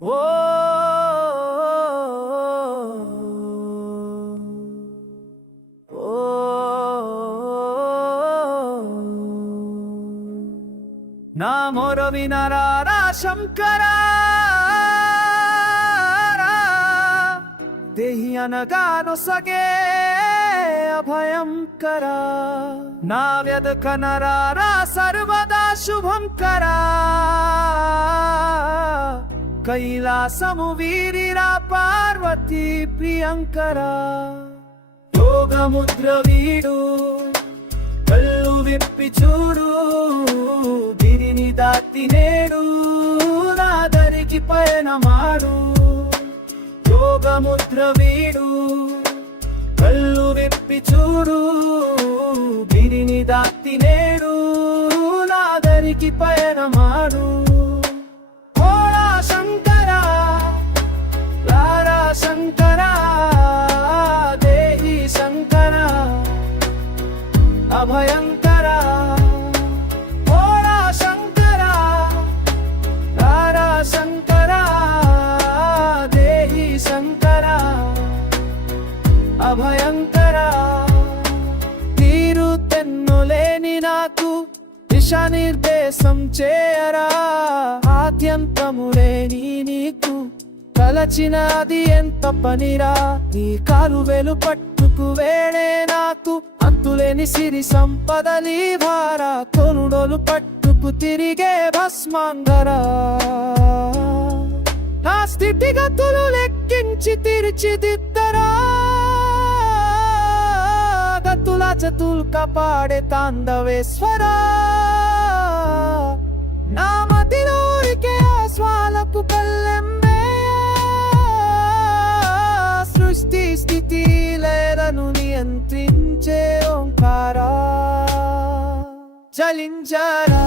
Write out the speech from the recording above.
ఓ నా మొర వినరా శంకరా దేహి అనగానొసగే అభయంకరా నా వ్యధ కనరా సర్వదా శుభంకరా కైలాసము వీరిరా పార్వతీ ప్రియంకరా యోగముద్ర వీడు కళ్ళు విప్పి చూడు గిరిని దాటి నేడు నా దరికి పయనమాడు యోగముద్ర వీడు కళ్ళు విప్పి చూడు గిరిని దాటి నేడు నా దరికి పయనమాడు శంకరా లారా శంకరా దేహి శంకరా అభయంకరా ఓరా శంకరా లారా శంకరా దేహి శంకరా అభయంకరా తీరు తెన్నులేని నాకు దిశానిర్దేశం చేయరా ఆద్యంతములేని నీకు తలచినది ఎంత పనిరా నీ కాలు వెలు పట్టుకు వేడే నాకు అంతులేని సిరి సంపదలి భారా కొనుడోలు పట్టుకు తిరిగే భస్మాంగరా నా స్థితిగతులు లెక్కించి తీర్చిదిద్దరా గతుల చతుల్ కాపాడే తాండవేశ్వరా నా మతిలోరికే ఆస్వాలకు కల్లెమ్మే సృష్టి స్థితి లయలను నియంత్రించే ఓంకారా చలించరా